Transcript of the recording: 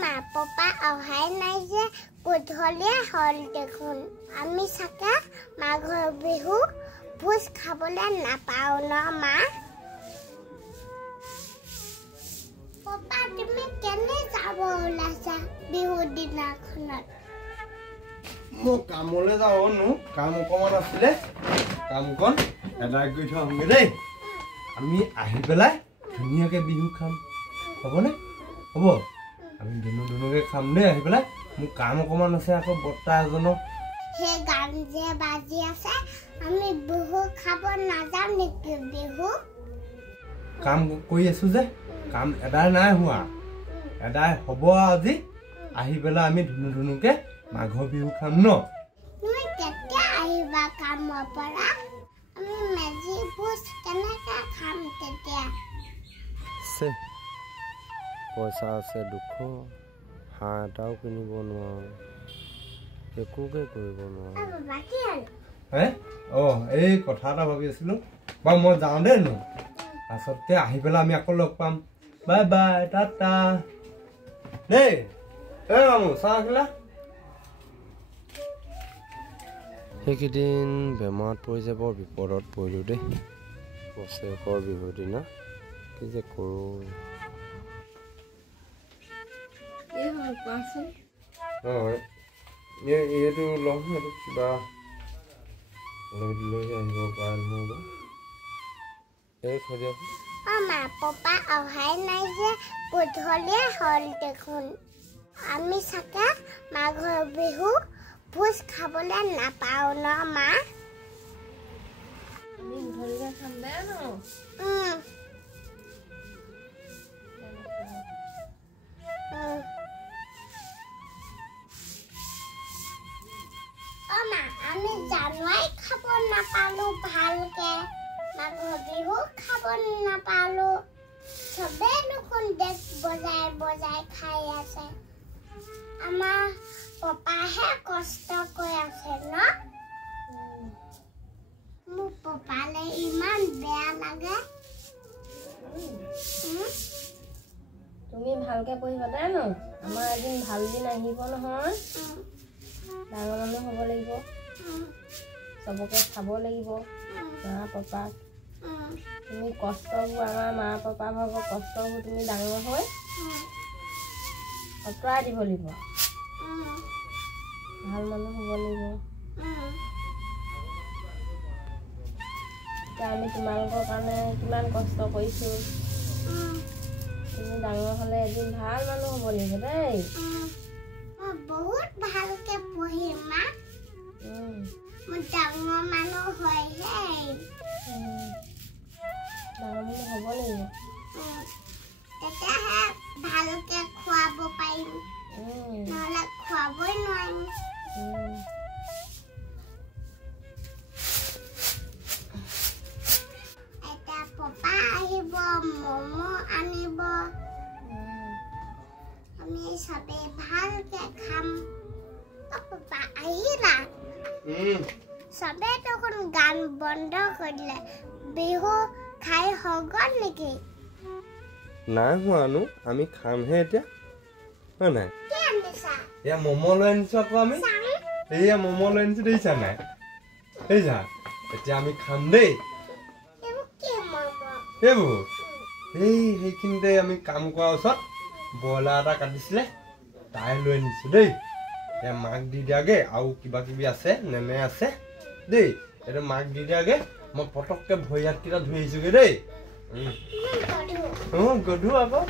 মা পাপা অহাই নাই যে গধূলিয়ে হ'ল দেখোন আমি চাগে মাঘৰ বিহু ভোজ খাবলৈ নাপাওঁ ন মা পাপা তুমি কেনে যাব ওলাইছা বিহু দিনাখনত মই কামলৈ যাওঁ নো কাম অকণমান আছিলে কামকণ এদায় কৰি থৈ আহোঁগৈ দেই আমি আহি পেলাই ধুনীয়াকৈ বিহু খাম হ'বনে হ'ব আমি ধুনুকে খাম দেই আহি পেলাই মোৰ কাম অকণমান আছে আকৌ বৰ্তা এজনক সেই গান যে বাজি আছে আমি বিহু খাব নাযাম নেকি বিহু কাম কৰি আছোঁ যে কাম এদায় নাই হোৱা এদায় হ'ব আজি আহি পেলাই আমি ধুনুকে মাঘৰ বিহু খাম ন তুমি কেতিয়া আহিবা কামৰ পৰা আমি মেজি ভোজ কেনেকৈ খাম তেতিয়া আছে পইচা আছে দুখ হাঁহ এটাও কিনিব নোৱাৰোঁ একোকে কৰিব নোৱাৰোঁ এই কথা এটা ভাবি আছিলোঁ বাৰু মই যাওঁ দেই ন পাছতকে আহি পেলাই আমি আকৌ লগ পাম বাই বাই টাটা দেই এই মামু চাহ খালা সেইকেইদিন বেমাৰত পৰি যে বৰ বিপদত পৰিলোঁ দেই বছৰেকৰ বিহুৰ দিনা কি যে কৰোঁ এইটো ল'ম এইটো কিবা লৈ আহিব পাৰে নহ'ব এই খাই দিয়ক মা পাপা অহাই নাই যে গধূলিয়ে হ'ল দেখোন আমি চাগে মাঘৰ বিহু ভোজ খাবলৈ নাপাওঁ ন মা আমি গধূলিকে খাম দে ন মা আমি জানুৱাৰী খাব নাপালোঁ ভালকে মাঘৰ বিহু খাব নাপালোঁ চবেই দেখোন ডেক বজাই বজাই খাই আছে আমাৰ পাপাহে কষ্ট কৰি আছে ন মোৰ পাপালে ইমান বেয়া লাগে তুমি ভালকে পঢ়িবা দে ন আমাৰ এদিন ভাল দিন আহিব নহয় ডাঙৰ মানুহ হ'ব লাগিব চবকে খাব লাগিব মা পাপাক তুমি কষ্টবোৰ আমাৰ মা পাপা ভাগৰ কষ্টবোৰ তুমি ডাঙৰ হৈ আঁতৰাই দিব লাগিব ভাল মানুহ হ'ব লাগিব এতিয়া আমি তোমালোকৰ কাৰণে কিমান কষ্ট কৰিছোঁ তুমি ডাঙৰ হ'লে এদিন ভাল মানুহ হ'ব লাগিব দেই বহুত ভালকে পঢ়িম মা মই ডাঙৰ মানুহ হয়হে ডাঙৰ মানুহ হ'ব লাগিব তেতিয়াহে ভালকে খুৱাব পাৰিম নহ'লে খুৱাবই নোৱাৰিম এতিয়া পাপা আহিব মমো আনিব আমি চবেই ভালকে খাম পাপা আহিলা চবেই দেখোন গান বন্ধ কৰিলে বিহু খাই হৈ গ'ল নেকি নাই হোৱানো আমি খামহে এতিয়া হয় নাই কি আনিছা এয়া ম'ম' লৈ আনিছোঁ আকৌ আমি এয়া ম'ম' লৈ আনিছোঁ দেখিছা নাই দেখিছা এতিয়া আমি খাম দেই এইবোৰ সেইখিনিতে আমি কাম কৰাৰ ওচৰত ব্ৰইলাৰ এটা কাটিছিলে তাই লৈ আনিছোঁ দেই এয়া মাক দি দিয়াগে আৰু কিবা কিবি আছে নেনে আছে দেই এইটো মাক দি দিয়াগে মই পটককৈ ভৰি হাতকেইটা ধুই আহিছোঁগৈ দেই গধু আকৌ